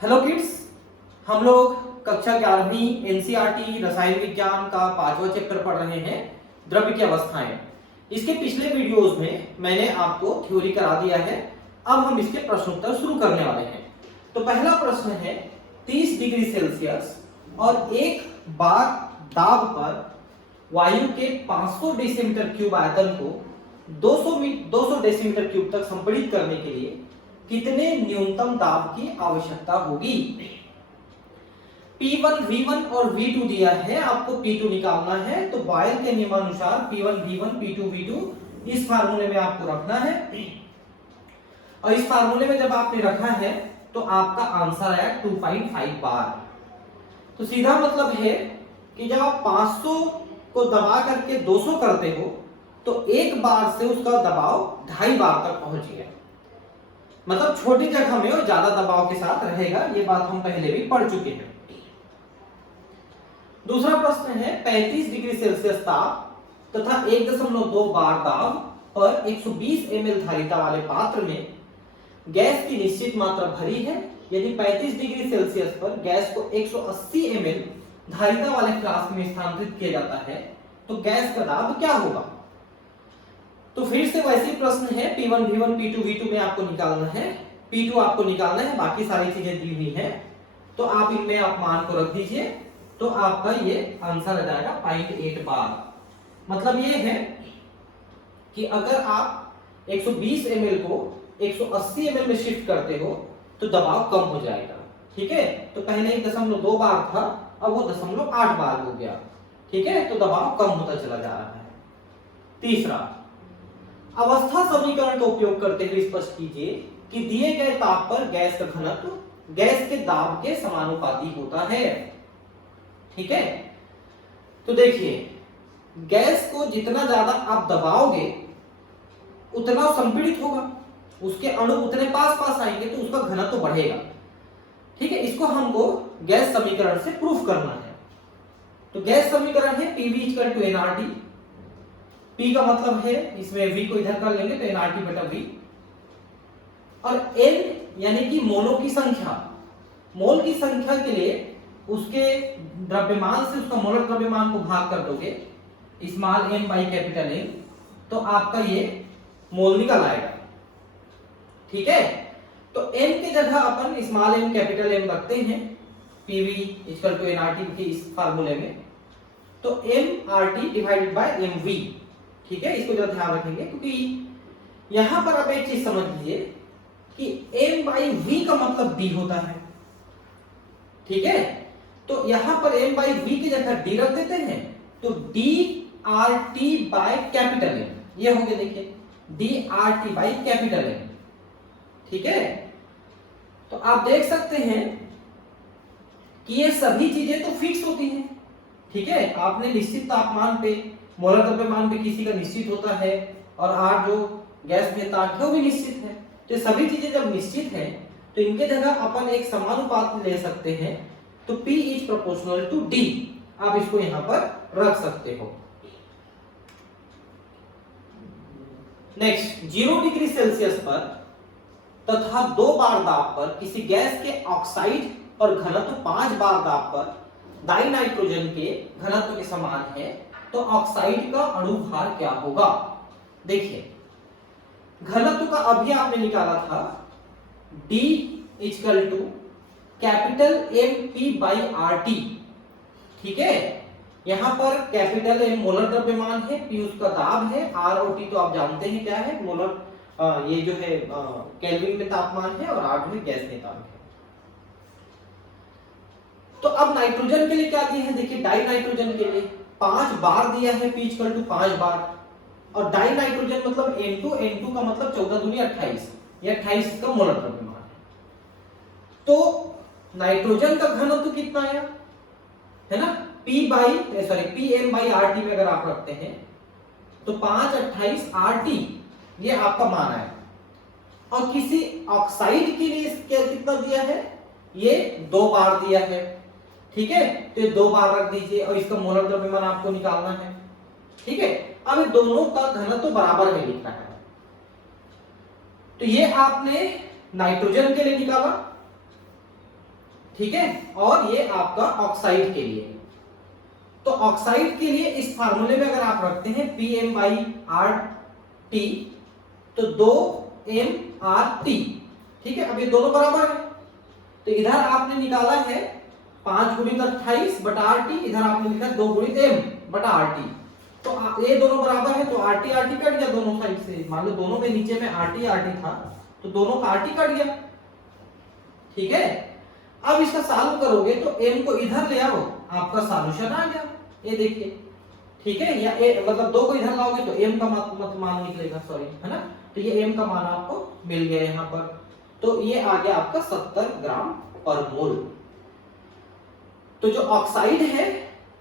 Hello kids, हम लोग कक्षा 11वीं एनसीईआरटी रसायन विज्ञान का 5वां चैप्टर पढ़ रहे हैं, द्रव्य की अवस्थाएं। इसके पिछले वीडियोस में मैंने आपको थ्योरी करा दिया है। अब हम इसके प्रश्नोत्तर शुरू करने वाले हैं। तो पहला प्रश्न है 30 डिग्री सेल्सियस और 1 बार दाब पर वायु के 500 डेसीमीटर क्यूब आयतन को 200 डेसीमीटर क्यूब तक संपीड़ित करने के लिए कितने न्यूनतम दाब की आवश्यकता होगी। P1, V1 और V2 दिया है, आपको P2 निकालना है। तो बॉयल के नियमानुसार P1, V1, P2, V2 इस फार्मूले में आपको रखना है और इस फार्मूले में जब आपने रखा है तो आपका आंसर है 2.5 बार। तो सीधा मतलब है कि जब आप 500 को दबा करके 200 करते हो तो एक बार से उसका दबाव 2.5 बार तक पहुंच गया। मतलब छोटी जगह में और ज्यादा दबाव के साथ रहेगा। ये बात हम पहले भी पढ़ चुके हैं। दूसरा प्रश्न है 35 डिग्री सेल्सियस ताप तथा 1.2 बार दाब पर 120 ml धारिता वाले पात्र में गैस की निश्चित मात्रा भरी है। यदि 35 डिग्री सेल्सियस पर गैस को 180 ml धारिता वाले फ्लास्क में स्थानांतरित किया जाता है तो गैस का दाब क्या होगा। तो फिर से वैसी प्रश्न है P1, V1, P2, V2 में आपको निकालना है। P2 आपको निकालना है, बाकी सारी चीजें दी हुई हैं तो आप इनमें आप मान को रख दीजिए तो आपका ये आंसर आ जाएगा 0.8 बार। मतलब ये है कि अगर आप 120 ml को 180 ml में शिफ्ट करते हो तो दबाव कम हो जाएगा। ठीक है, तो पहले 1.2 बार था, अब वो 0.8 बार हो गया। ठीक है, तो दबाव कम होता चला जा रहा है। तीसरा, अवस्था समीकरण का उपयोग करते हुए स्पष्ट कीजिए कि दिए गए ताप पर गैस का घनत्व गैस के दाब के समानुपाती होता है। ठीक है, तो देखिए गैस को जितना ज्यादा आप दबाओगे उतना संपीड़ित होगा, उसके अणु उतने पास पास आएंगे तो उसका घनत्व बढ़ेगा। ठीक है, इसको हमको गैस समीकरण से प्रूफ करना है। तो गैस समीकरण है PV = nRT। P का मतलब है, इसमें V को इधर कर लेंगे तो nRT बटा V, और N यानी कि मोलों की संख्या। मोल की संख्या के लिए उसके द्रव्यमान से उसका मोलर द्रव्यमान को भाग कर दोगे small m by capital M, तो आपका ये मोल निकल आएगा। ठीक है, तो n की जगह अपन स्मॉल m कैपिटल M रखते हैं PV = nRT के इस फार्मूले में, तो mRT डिवाइडेड बाय mV। ठीक है, इसको जरा ध्यान रखेंगे क्योंकि यहां पर आप एक चीज समझ लीजिए कि m बाई v का मतलब d होता है। ठीक है, तो यहां पर m बाई v की जगह d रख देते हैं तो dRT बाय कैपिटल M ये हो गया। देखिए dRT बाय कैपिटल M। ठीक है, तो आप देख सकते हैं कि ये सभी चीजें तो फिक्स होती हैं। ठीक है, आपने निश्चित तापमान पे मोलर द्रव्यमान पे किसी का निश्चित होता है और R जो गैस नियतांक है वो भी निश्चित है। तो सभी चीजें जब निश्चित हैं तो इनके जगह अपन एक समानुपात ले सकते हैं, तो P = D। आप इसको यहां पर रख सकते हो। नेक्स्ट, 0 डिग्री सेल्सियस पर तथा 2 बार दाब पर किसी गैस के ऑक्साइड और घनत्व 5 बार दाब पर डाई नाइट्रोजन के घनत्व के समान है तो ऑक्साइड का अणु भार क्या होगा। देखिए घनत्व का अभी आपने निकाला था D = कैपिटल MP/RT। ठीक है, यहां पर कैपिटल M मोलर द्रव्यमान है, P उसका दाब है, R और T तो आप जानते हैं क्या है, मोलर ये जो है केल्विन में तापमान है और R जो है गैस नियतांक है। तो अब नाइट्रोजन के लिए क्या दिया है, देखिए डाई नाइट्रोजन के लिए 5 बार दिया है, P = 5 बार, और डाई नाइट्रोजन मतलब N2 का मतलब 14 दूनी 28, ये 28 का मोलर द्रव्यमान है। तो नाइट्रोजन का घनत्व कितना आया है ना, PM/RT में अगर आप रखते हैं तो 528 RT ये आपका मान है। और किसी ऑक्साइड के लिए कितना दिया है, ये 2 बार दिया है। ठीक है, तो ये 2 बार रख दीजिए और इसका मोलर द्रव्यमान आपको निकालना है। ठीक है, अब दोनों का घनत्व बराबर में लिखना है। तो ये आपने नाइट्रोजन के लिए निकाला ठीक है, और ये आपका ऑक्साइड के लिए। तो ऑक्साइड के लिए इस फार्मूले में अगर आप रखते हैं Pm/RT तो 2mRT, ठीक है। अब ये दोनों बराबर है, तो इधर आपने निकाला है 5 × 28/RT, इधर आपने लिखा 2 × m/RT। तो ये दोनों बराबर है, तो RT RT कट गया दोनों साइड से। मान लो दोनों में नीचे में RT RT था, तो दोनों का RT कट गया, ठीक है। अब इसका सॉल्व करोगे तो m को इधर ले आओ, आपका सॉल्यूशन आ गया, ये देखिए, ठीक है। या मतलब 2 को इधर लाओगे तो m का मान निकलेगा, सॉरी, है ना। तो ये m का मान आपको मिल गया यहाँ पर, तो ये आ गया आपका 70 ग्राम पर मोल। तो जो ऑक्साइड है,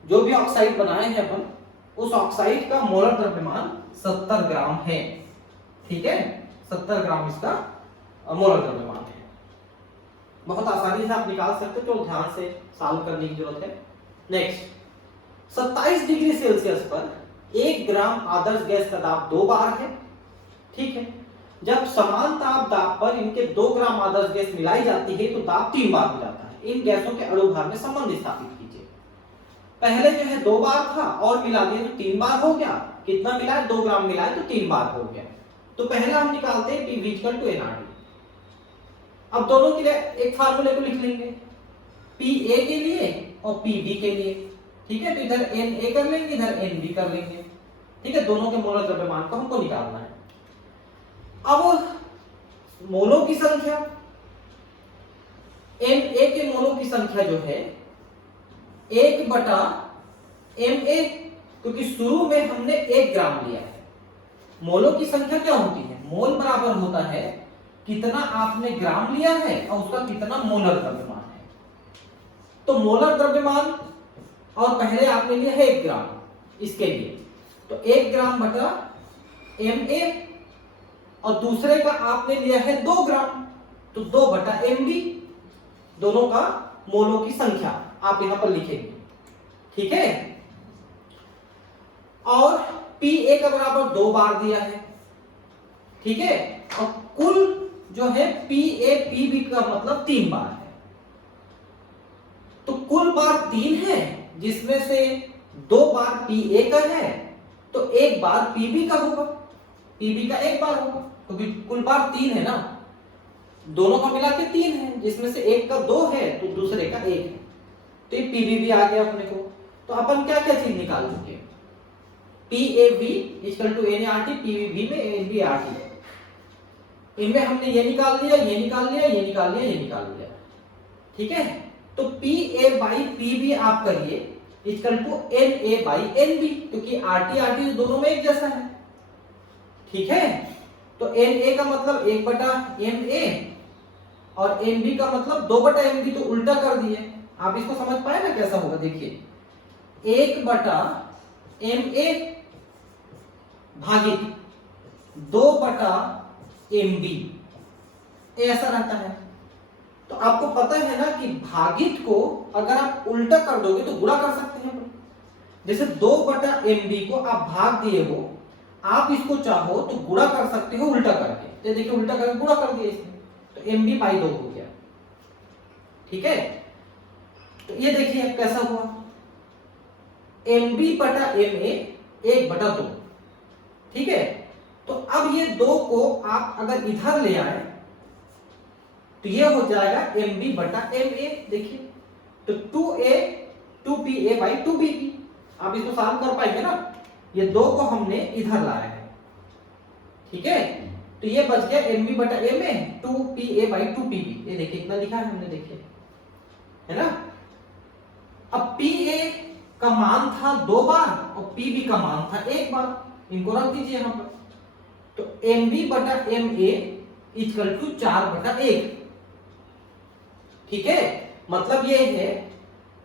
जो भी ऑक्साइड बनाए हैं अपन, उस ऑक्साइड का मोलर द्रव्यमान 70 ग्राम है, ठीक है। 70 ग्राम इसका मोलर द्रव्यमान है। बहुत आसानी से आप निकाल सकते हो, तो ध्यान से सॉल्व करने की जरूरत है। नेक्स्ट, 27 डिग्री सेल्सियस पर 1 ग्राम आदर्श गैस का दाब 2 बार है, ठीक है। जब समान दाब पर इनके 2 ग्राम आदर्श गैस मिलाई जाती है तो दाब 3 बार हो जाता है। इन गैसों के अणु भार में संबंध स्थापित कीजिए। पहले जो है 2 बार था, और मिला दिए तो 3 बार हो गया। कितना मिला है? 2 ग्राम मिलाए तो 3 बार हो गया। तो पहला हम निकालते हैं Pv/nRT। अब दोनों के लिए एक फार्मूले को लिख लेंगे, Pa के लिए और Pb के लिए, ठीक है। तो इधर Na कर लेंगे, इधर Nb कर लेंगे, ठीक है। दोनों के मोलर द्रव्यमान को हमको निकालना है। अब मोलों की संख्या, Na के मोलों की संख्या जो है 1/Ma, क्योंकि शुरू में हमने 1 ग्राम लिया है। मोलों की संख्या क्या होती है? मोल बराबर होता है कितना आपने ग्राम लिया है और उसका कितना मोलर द्रव्यमान है। तो मोलर द्रव्यमान, और पहले आपने लिया है 1 ग्राम, इसके लिए तो 1 ग्राम बटा Ma, और दूसरे का आपने लिया है 2 ग्राम, तो 2/Mb। दोनों का मोलों की संख्या आप यहां पर लिखेंगे, ठीक है। और Pa का बराबर 2 बार दिया है, ठीक है। और कुल जो है Pa Pb का मतलब 3 बार है। तो कुल बार 3 है, जिसमें से 2 बार Pa का है, तो 1 बार Pb का होगा। Pb का 1 बार होगा, क्योंकि कुल बार 3 है ना, दोनों का मिला के 3 है, जिसमें से एक का 2 है तो दूसरे का 1 है। तो ये Pb भी आ गया अपने को। तो अपन क्या क्या चीज निकाल चुके? PAV = nRT, PVV में nBRT। इनमें हमने ये निकाल लिया, ये निकाल लिया, ये निकाल लिया, ये निकाल लिया, ठीक है। तो PA/PB आप करिए = NA/NB, क्योंकि RT RT दोनों में एक जैसा है, ठीक है। तो Na का मतलब 1/Ma और Nb का मतलब 2/Mb, तो उल्टा कर दिए। आप इसको समझ पाए ना कैसा होगा? देखिए, 1/Ma भागित 2/Mb, ऐसा रहता है। तो आपको पता है ना कि भागित को अगर आप उल्टा कर दोगे तो गुणा कर सकते हैं। जैसे 2/Mb को आप भाग दिए हो, आप इसको चाहो तो गुणा कर सकते हो उल्टा करके। तो देखिए, उल्टा करके गुणा कर दिया इसने, तो Mb/2 हो गया, ठीक है। तो ये देखिए कैसा हुआ, Mb/Ma 1/2, ठीक है। तो अब ये 2 को आप अगर इधर ले आए तो ये हो जाएगा Mb/Ma। देखिए, तो 2A 2Pa/2Bb। आप इसको सॉल्व कर पाएंगे ना? ये 2 को हमने इधर लाया है, ठीक है। तो ये बच गया Mb/Ma 2Pa/2Pb। ये देखिए इतना लिखा है हमने, देखिए, है ना। अब Pa का मान था 2 बार और Pb का मान था 1 बार, इनको रख दीजिए यहां पर। तो Mb/Ma = 4/1, ठीक है। मतलब ये है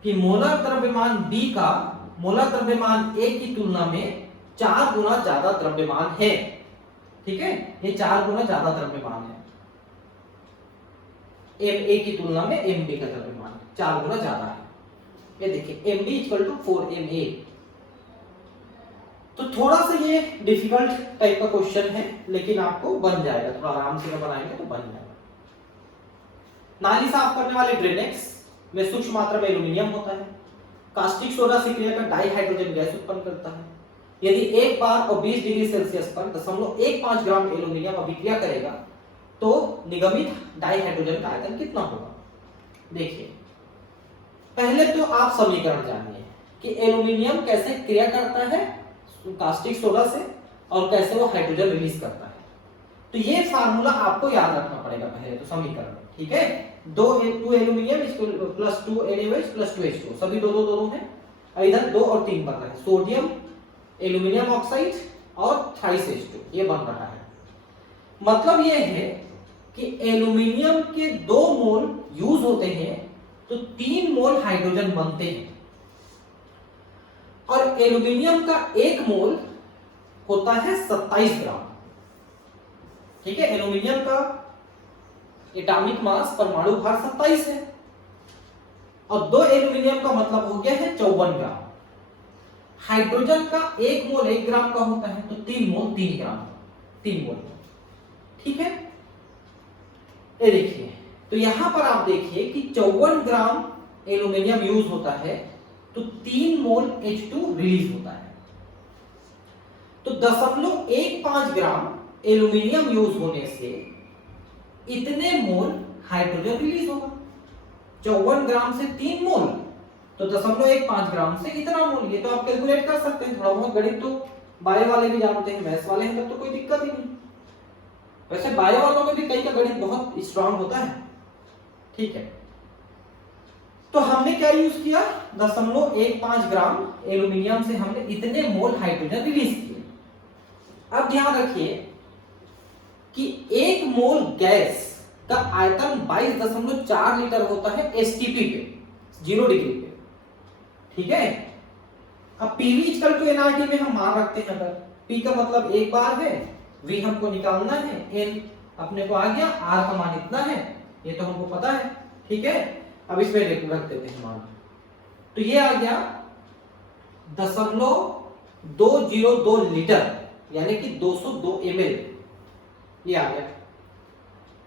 कि मोलर द्रव्यमान B का मोलर द्रव्यमान A की तुलना में 4 गुना ज्यादा द्रव्यमान है, ठीक है। ये 4 गुना ज्यादा द्रव्यमान है, Ma की तुलना में Mb का द्रव्यमान 4 गुना ज्यादा है। ये देखिए, Mb = 4Ma। तो थोड़ा सा ये डिफिकल्ट टाइप का क्वेश्चन है, लेकिन आपको बन जाएगा, थोड़ा आराम से बनाएंगे तो बन जाएगा। नाली साफ करने वाले ड्रेनेक्स में सूक्ष्म मात्रा में एल्यूमिनियम होता है। कास्टिक सोडा से क्रिया कर डाई हाइड्रोजन गैस उत्पन्न करता है। यदि एक बार और 20 डिग्री सेल्सियस पर 0.15 ग्राम एल्यूमिनियम अभिक्रिया करेगा तो निगमित डाई हाइड्रोजन का आयतन कितना होगा? देखिए, पहले तो आप समीकरण जानिए कि एल्यूमिनियम कैसे क्रिया करता है कास्टिक सोडा से और कैसे वो हाइड्रोजन रिलीज करता है। तो ये फार्मूला आपको याद रखना पड़ेगा पहले तो समीकरण, ठीक है। 2 aluminium plus 2 NaOH plus 2 H2 सभी दो दो दो हैं और इधर 2 और 3 बन रहा है, सोडियम एल्यूमिनियम ऑक्साइड और थ्राइस H2 ये बन रहा है। मतलब ये है कि एल्यूमिनियम के 2 मोल यूज होते हैं तो 3 मोल हाइड्रोजन बनते हैं और एल्यूमिनियम का 1 मोल होता है 27 ग्राम, ठीक है। एल्यूमिनियम का एटॉमिक मास परमाणु भार 27 है और 2 एल्यूमिनियम का मतलब हो गया है 54 ग्राम। हाइड्रोजन का 1 मोल 1 ग्राम का होता है तो 3 मोल 3 ग्राम, 3 मोल, ठीक है। ये देखिए, तो यहां पर आप देखिए कि 54 ग्राम एल्यूमिनियम यूज होता है तो 3 मोल H2 रिलीज होता है। तो 0.15 ग्राम एल्यूमिनियम यूज होने से इतने मोल हाइड्रोजन रिलीज होगा। 54 ग्राम से 3 मोल तो 0.15 ग्राम से इतना मोल। ये तो आप कैलकुलेट कर सकते हैं, थोड़ा बहुत गणित तो बायो वाले भी जानते हैं, मैथ्स वाले हैं तब तो कोई दिक्कत ही नहीं। वैसे बायो वालों में भी कई का गणित बहुत स्ट्रांग होता है, ठीक है। तो हमने क्या यूज किया, 0.15 ग्राम एल्यूमिनियम से हमने इतने मोल हाइड्रोजन रिलीज किए। अब ध्यान रखिए कि 1 मोल गैस का आयतन 22.4 लीटर होता है एसटीपी पे, 0 डिग्री पे, ठीक है। अब पीवी इक्वल टू एनआरटी में हम मान रखते हैं, अगर पी का मतलब 1 बार है, वी हमको निकालना है, एन अपने को आ गया, आर का मान इतना है, ये तो हमको पता है, ठीक है। अब इसमें रख देते हैं मान, तो ये आ गया 0.202 लीटर यानी कि 202 ml, ये आ गया।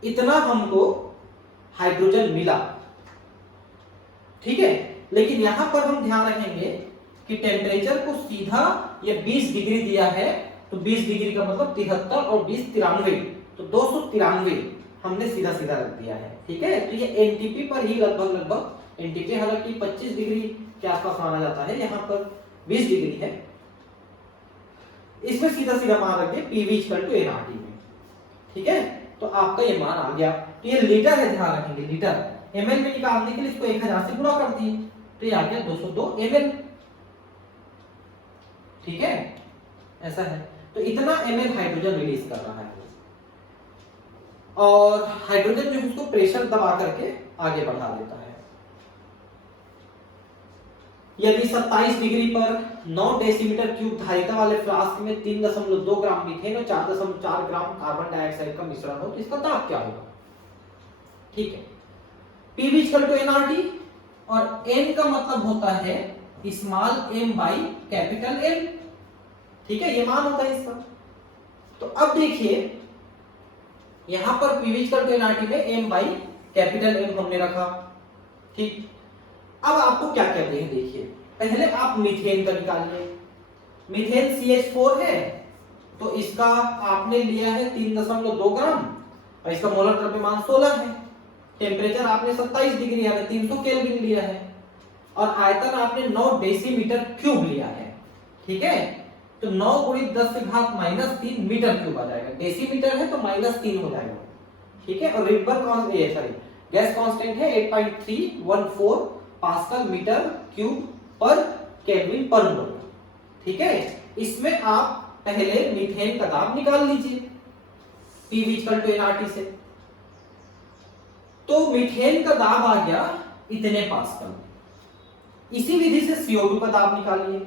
इतना हमको हाइड्रोजन मिला, ठीक है। लेकिन यहां पर हम ध्यान रखेंगे कि टेम्परेचर को सीधा ये 20 डिग्री दिया है, तो 20 डिग्री का मतलब 73 और 20 93, तो 293 हमने सीधा सीधा रख दिया है, ठीक है। तो ये एनटीपी पर ही लगभग एनटीपी हालांकि 25 डिग्री के आसपास माना जाता है, यहाँ पर 20 डिग्री है, इसमें सीधा सीधा मान रख दिया पीवी इक्वल टू एनआरटी में, ठीक है। तो आपका ये मान आ गया। तो ये लीटर है, ध्यान रखेंगे लीटर, एमएल में निकालने के लिए इसको 1000 से गुणा कर दिए तो ये आ गया 202 ml, ठीक है, ऐसा है। तो इतना ml हाइड्रोजन रिलीज कर रहा है और हाइड्रोजन जो उसको प्रेशर दबा करके आगे बढ़ा देता है। यदि 27 डिग्री पर 9 डेसीमीटर क्यूब धारिता वाले फ्लास्क में 3.2 ग्राम मीथेन और 4.4 ग्राम कार्बन डाइऑक्साइड का मिश्रण हो तो इसका ताप क्या होगा, ठीक है। पीवी इक्वल टू एनआरटी और एन का मतलब होता है small M by capital M, ठीक है, ये मान होता है इसका। तो अब देखिए यहां पर पीवी इक्वल टू एनआरटी में एम बाई कैपिटल एम हमने रखा, ठीक। अब आपको क्या कहते हैं, देखिए पहले आप मीथेन का निकालिए। मीथेन CH4 है तो इसका आपने लिया है 3.2 ग्राम और इसका मोलर द्रव्यमान 16 है। टेम्परेचर आपने 27 डिग्री यानी 300 केल्विन लिया है और आयतन आपने 9 डेसीमीटर क्यूब लिया है, ठीक है। तो 9 × 10⁻³ मीटर क्यूब आ जाएगा, डेसीमीटर है तो -3 हो जाएगा, ठीक है। और गैस कांस्टेंट है 8.314 पास्कल मीटर क्यूब पर केल्विन पर मोल, ठीक है। इसमें आप पहले मीथेन का दाब निकाल लीजिए पीवी इक्वल टू एनआरटी से। तो मीथेन का दाब आ गया इतने पास्कल। इसी विधि से CO2 का दाब निकालिए।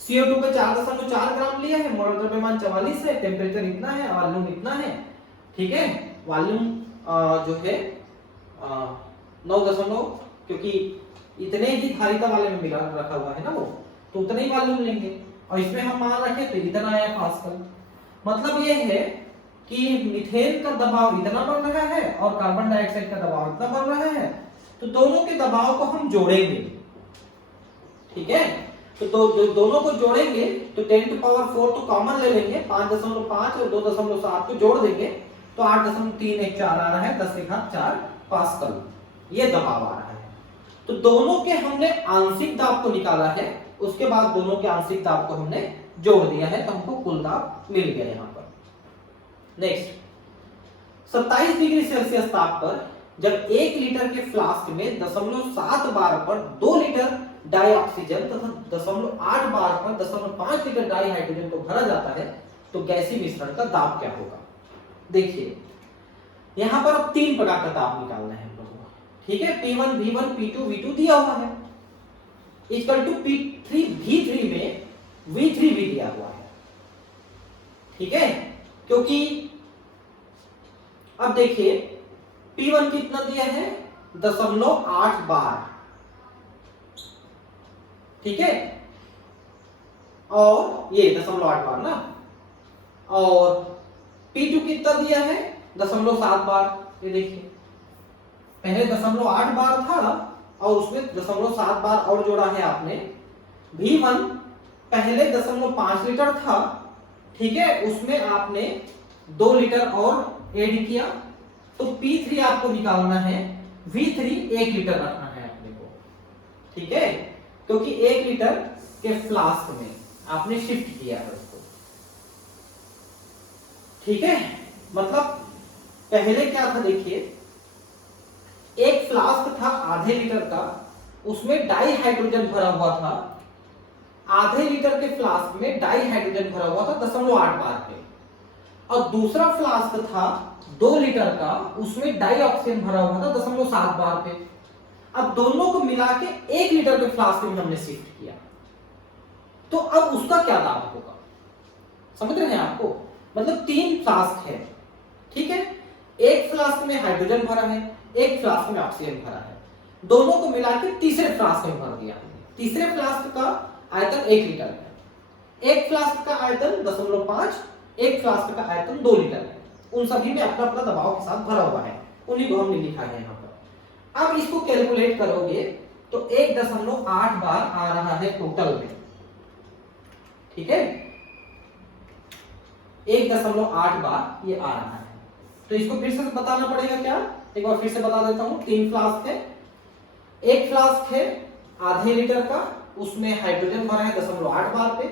CO2 पे 4.4 ग्राम लिया है, मोलर द्रव्यमान 44 है, टेम्परेचर इतना है, वॉल्यूम इतना है, ठीक है। वॉल्यूम जो है 9.9 क्योंकि इतने ही धारिता वाले में मिला रखा हुआ है ना वो, तो उतना ही वॉल्यूम लेंगे और इसमें हम मान रखे तो इतना आया पास्कल। मतलब ये है कि मीथेन का दबाव इतना बढ़ रहा है और कार्बन डाइऑक्साइड का दबाव इतना बढ़ रहा है, तो दोनों के दबाव को हम जोड़ेंगे, ठीक है। तो दोनों को जोड़ेंगे तो 10⁴ तो कॉमन ले लेंगे, 5.5 और 2.7 को जोड़ देंगे तो 8.314 आ रहा है, 10⁴ पास्कल ये दबाव आ रहा है। तो दोनों के हमने आंशिक दाब को निकाला है, उसके बाद दोनों के आंशिक दाब को हमने जोड़ दिया है, तो हमको कुल दाब मिल गया यहाँ पर। नेक्स्ट, 27 डिग्री सेल्सियस ताप पर जब 1 लीटर के फ्लास्क में 0.7 बार पर 2 लीटर डाई ऑक्सीजन तथा 0.8 बार पर 0.5 लीटर डाई हाइड्रोजन को भरा जाता है तो गैसीय मिश्रण का दाब क्या होगा। देखिए यहां पर अब 3 प्रकार का दाब निकालना है, ठीक है। P1, V1, P2, V2 दिया हुआ है, इक्वल टू P3, V3 में V3 भी दिया हुआ है, ठीक है। क्योंकि अब देखिए P1 कितना दिया है 0.8 बार, ठीक है, और ये 0.8 बार ना, और P2 कितना दिया है 0.7 बार। ये देखिए पहले 0.8 बार था और उसमें 0.7 बार और जोड़ा है आपने। V1 पहले 0.5 लीटर था, ठीक है, उसमें आपने 2 लीटर और ऐड किया, तो P3 आपको निकालना है, V3 1 लीटर रखना है अपने को, ठीक है, क्योंकि 1 लीटर के फ्लास्क में आपने शिफ्ट किया है उसको, ठीक है। मतलब पहले क्या था, देखिए एक फ्लास्क था आधे लीटर का, उसमें डाई हाइड्रोजन भरा हुआ था, आधे लीटर के फ्लास्क में डाई हाइड्रोजन भरा हुआ था 0.8 बार पे, और दूसरा फ्लास्क था 2 लीटर का, उसमें डाई ऑक्सीजन भरा हुआ था 0.7 बार पे। अब दोनों को मिला के 1 लीटर के फ्लास्क में हमने शिफ्ट किया, तो अब उसका क्या दाब होगा, समझ रहे हैं आपको। मतलब 3 फ्लास्क है, ठीक है, एक फ्लास्क में हाइड्रोजन भरा है, एक फ्लास्क में ऑक्सीजन भरा है, दोनों को मिला के तीसरे फ्लास्क में भर दिया। तीसरे फ्लास्क का आयतन 1 लीटर है, एक फ्लास्क का आयतन 0.5, एक फ्लास्क का आयतन 2 लीटर है, उन सभी में अपना अपना दबाव के साथ भरा हुआ है, उन्हीं को हमने लिखा है यहाँ पर। अब इसको कैलकुलेट करोगे तो 1.8 बार आ रहा है टोटल में, ठीक है, 1.8 बार ये आ रहा है। तो इसको फिर से बताना पड़ेगा, क्या, एक बार फिर से बता देता हूं। 3 फ्लास्क है, एक फ्लास्क है आधे लीटर का, उसमें हाइड्रोजन भरा है 0.8 बार पे,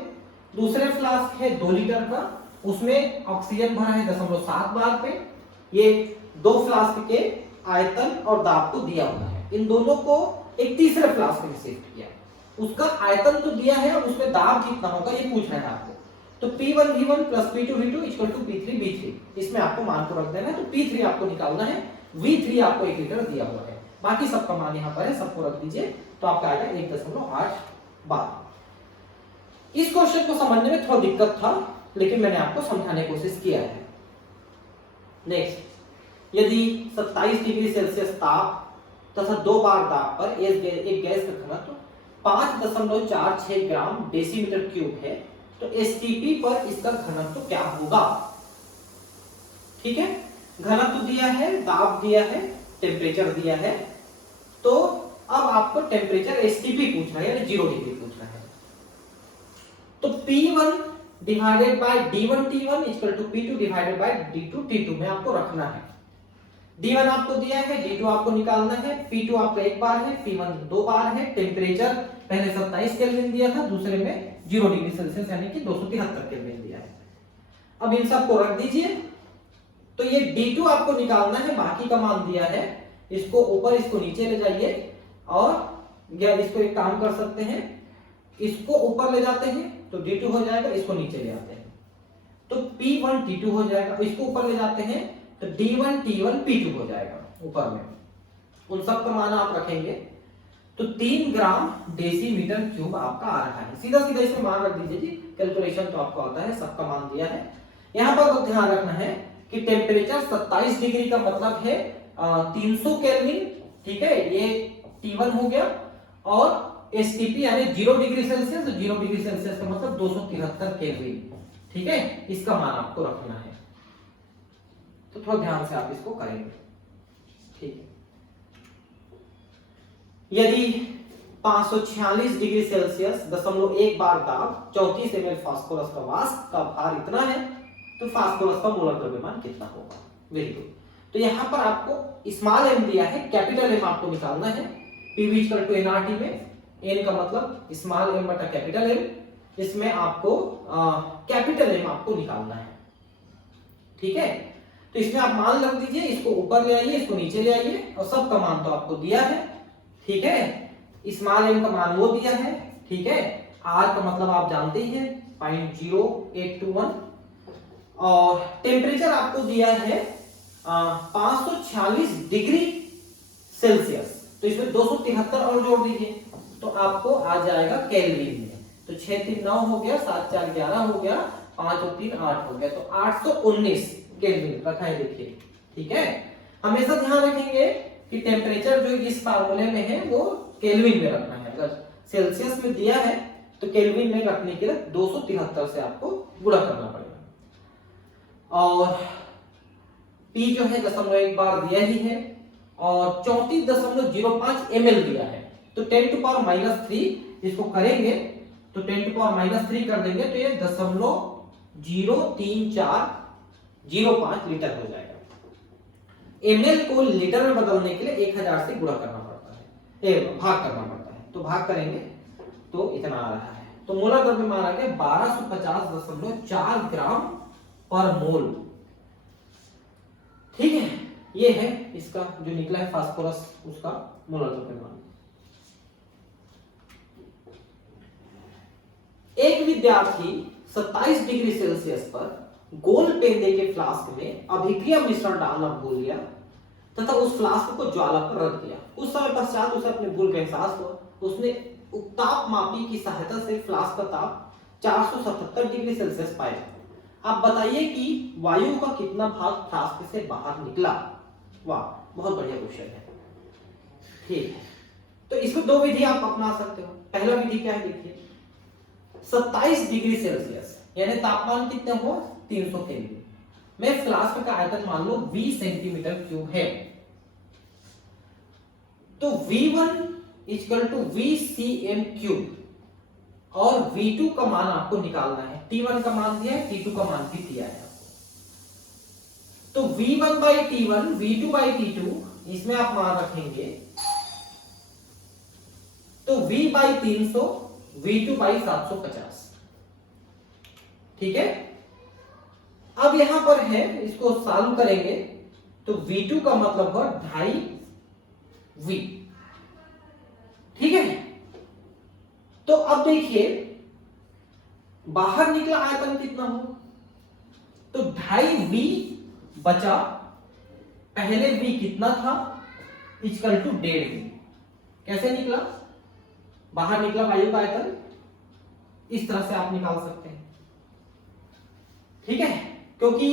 दूसरे फ्लास्क है 2 लीटर का, उसमें ऑक्सीजन भरा है 0.7 बार पे। ये 2 फ्लास्क के आयतन और दाब को दिया हुआ है, इन दोनों को एक तीसरे फ्लास्क में शिफ्ट किया, उसका आयतन तो दिया है, उसमें दाब कितना होगा ये पूछ रहा है आपको। तो P1 V1 plus P2 V2 equal to P3 V3, इसमें आपको मान को रख देना है। तो P3 आपको निकालना है, V3 आपको 1 लीटर दिया हुआ है, बाकी सबका मान यहाँ पर है, सबको रख दीजिए, तो आपका आएगा 1.8 बार। इस क्वेश्चन को समझने में थोड़ा दिक्कत था, लेकिन मैंने आपको समझाने की कोशिश किया है। नेक्स्ट, यदि 27 डिग्री सेल्सियस ताप तथा 2 बार दाब पर एक गैस का घनत्व 5.46 ग्राम डेसीमीटर क्यूब है, तो एसटीपी पर इसका घनत्व क्या होगा। ठीक है, घनत्व दिया है, दाब दिया है, टेम्परेचर दिया है, तो अब आपको टेम्परेचर एसटीपी पूछ रहा है, यानी 0 डिग्री पूछ रहा है। तो P1 divided by D1 T1 equal to P2 divided by D2 T2 में आपको रखना है। D1 आपको दिया है, D2 आपको निकालना है, P2 आपका 1 बार है, P1 2 बार है, टेम्परेचर पहले 27 केल्विन दिया था, दूसरे में 0 डिग्री सेल्सियस यानी कि 273 केल्विन दिया है। अब इन सब को रख दीजिए, तो ये D2 आपको निकालना है, बाकी का मान दिया है, इसको ऊपर इसको नीचे ले जाइए, और या इसको एक काम कर सकते हैं, इसको ऊपर ले जाते हैं तो D2 हो जाएगा, इसको नीचे ले आते हैं तो P1 T2 हो जाएगा, इसको ऊपर ले जाते हैं तो D1 T1 P2 हो जाएगा ऊपर में। उन सब का मान आप रखेंगे तो 3 ग्राम डेसीमीटर क्यूब आपका आ रहा है। सीधा सीधा इसमें मान रख दीजिए जी, कैलकुलेशन तो आपको आता है, सबका मान दिया है। यहां पर तो ध्यान रखना है कि टेम्परेचर 27 डिग्री का मतलब है 300 केल्विन, ठीक है, ये T1 हो गया, और एसटीपी यानी 0 डिग्री सेल्सियस, 0 डिग्री सेल्सियस का मतलब 273 केल्विन, ठीक है, इसका मान आपको रखना है। तो थोड़ा ध्यान से आप इसको करेंगे, ठीक है। यदि 546 डिग्री सेल्सियस 1 बार दाब 34 ml फास्फोरस का वाष्प का भार इतना है, तो फास्फोरस का मोलर द्रव्यमान कितना होगा। Very good. तो यहाँ पर आपको स्मॉल एम दिया है, कैपिटल एम आपको निकालना है। पीवी इक्वल टू एनआरटी में एन का मतलब स्मॉल एम बटा कैपिटल एम, इसमें आपको कैपिटल एम आपको निकालना है। ठीक है, तो इसमें आप मान रख दीजिए, इसको ऊपर ले आइए, इसको नीचे ले आइए, और सब का मान तो आपको दिया है। ठीक है, स्मॉल एम का मान वो दिया है। ठीक है, आर का मतलब आप जानते ही हैं 0.0821, और टेम्परेचर आपको दिया है 546 डिग्री सेल्सियस, तो इसमें 273 और जोड़ दीजिए तो आपको आ जाएगा केल्विन में। तो 6 3 9 हो गया, 7 4 11 हो गया, 5 और 3 8 हो गया, तो 819 केल्विन रखा है। देखिए, ठीक है, हमेशा ध्यान रखेंगे कि टेम्परेचर जो इस फार्मूले में है वो केल्विन में रखना है। अगर सेल्सियस में दिया है तो केल्विन में रखने के लिए 273 से आपको गुणा करना पड़ेगा। और P जो है 0.1 बार दिया ही है, और 34.05 ml दिया है, तो 10 टू पावर -3 इसको करेंगे तो 10 टू पावर -3 कर देंगे तो ये 0.03405 लीटर हो जाएगा। ml को लीटर में बदलने के लिए 1000 से गुणा करना पड़ता है, भाग करना पड़ता है, तो भाग करेंगे तो इतना आ रहा है। तो मोलर द्रव्यमान आ गया 1250.4 ग्राम पर मोल। ठीक है, ये है इसका जो निकला है फास्फोरस उसका मोलर द्रव्यमान। एक विद्यार्थी 27 डिग्री सेल्सियस पर गोल पेंदे के फ्लास्क में अभिक्रिया मिश्रण डालना भूल गया तथा उस फ्लास्क को ज्वाला पर रख दिया। उस समय पश्चात उसे अपने भूल का एहसास हुआ। उसने ताप मापी की सहायता से फ्लास्क का ताप 477 डिग्री सेल्सियस पाया। आप बताइए कि वायु का कितना भाग फ्लास्क से बाहर निकला। वाह, बहुत बढ़िया क्वेश्चन है। ठीक है, तो इसमें दो विधि आप अपना सकते हो। पहला विधि क्या है, देखिए 27 डिग्री सेल्सियस यानी तापमान कितने हो 300 केल्विन में फ्लास्क का आयतन मान लो 20 सेंटीमीटर क्यूब है, तो V1 equal to VCM cube और V2 का मान आपको निकालना है। T1 का मान दिया है, T2 का मान भी दिया है। तो V1 by T1, V2 by T2 इसमें आप मान रखेंगे तो V बाई 300, V2 बाई 750। ठीक है, अब यहां पर है, इसको सॉल्व करेंगे तो V2 का मतलब है 2.5 V। ठीक है, तो अब देखिए बाहर निकला आयतन कितना हो, तो 2.5 V बचा पहले V कितना था इक्वल टू 1.5 V। कैसे निकला, बाहर निकला वायु का आयतन, इस तरह से आप निकाल सकते हैं। ठीक है, क्योंकि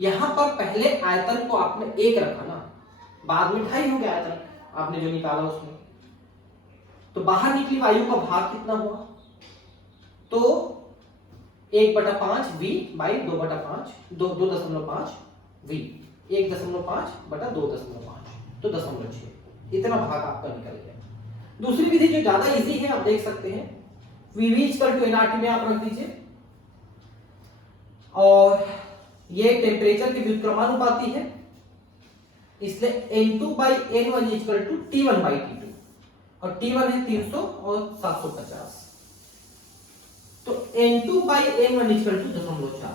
यहां पर पहले आयतन को आपने 1 रखा ना, बाद में 2.5 हो गया आयतन आपने जो निकाला उसमें, तो बाहर निकली वायु का भाग कितना हुआ, तो 1/5 V बाई 2/5 2.5 V, 1.5 बटा 2.5 तो 0.6, इतना भाग आपका निकल गया। दूसरी विधि जो ज्यादा इजी है, आप देख सकते हैं VV इक्वल टू nRT में आप रख दीजिए, और ये टेम्परेचर की व्युत्क्रमानुपाती है, इसलिए N2 by N1 equal to T1 by T2, और T1 है 300 और 750, तो N2 by N1 equal to 0.4,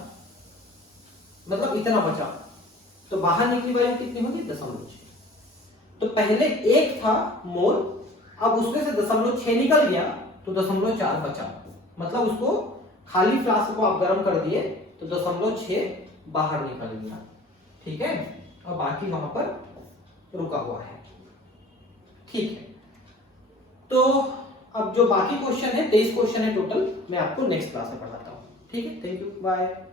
मतलब इतना बचा। तो बाहर निकली वायु कितनी होगी 0.6। तो पहले 1 था मोल, अब उसमें से 0.6 निकल गया तो 0.4 बचा, मतलब उसको खाली फ्लास्क को आप गर्म कर दिए तो 0.6 बाहर निकल गया। ठीक है, और बाकी वहां पर रुका हुआ है। ठीक है, तो अब जो बाकी क्वेश्चन है 23 क्वेश्चन है टोटल, मैं आपको नेक्स्ट क्लास में पढ़ाता हूँ। ठीक है, थैंक यू, बाय।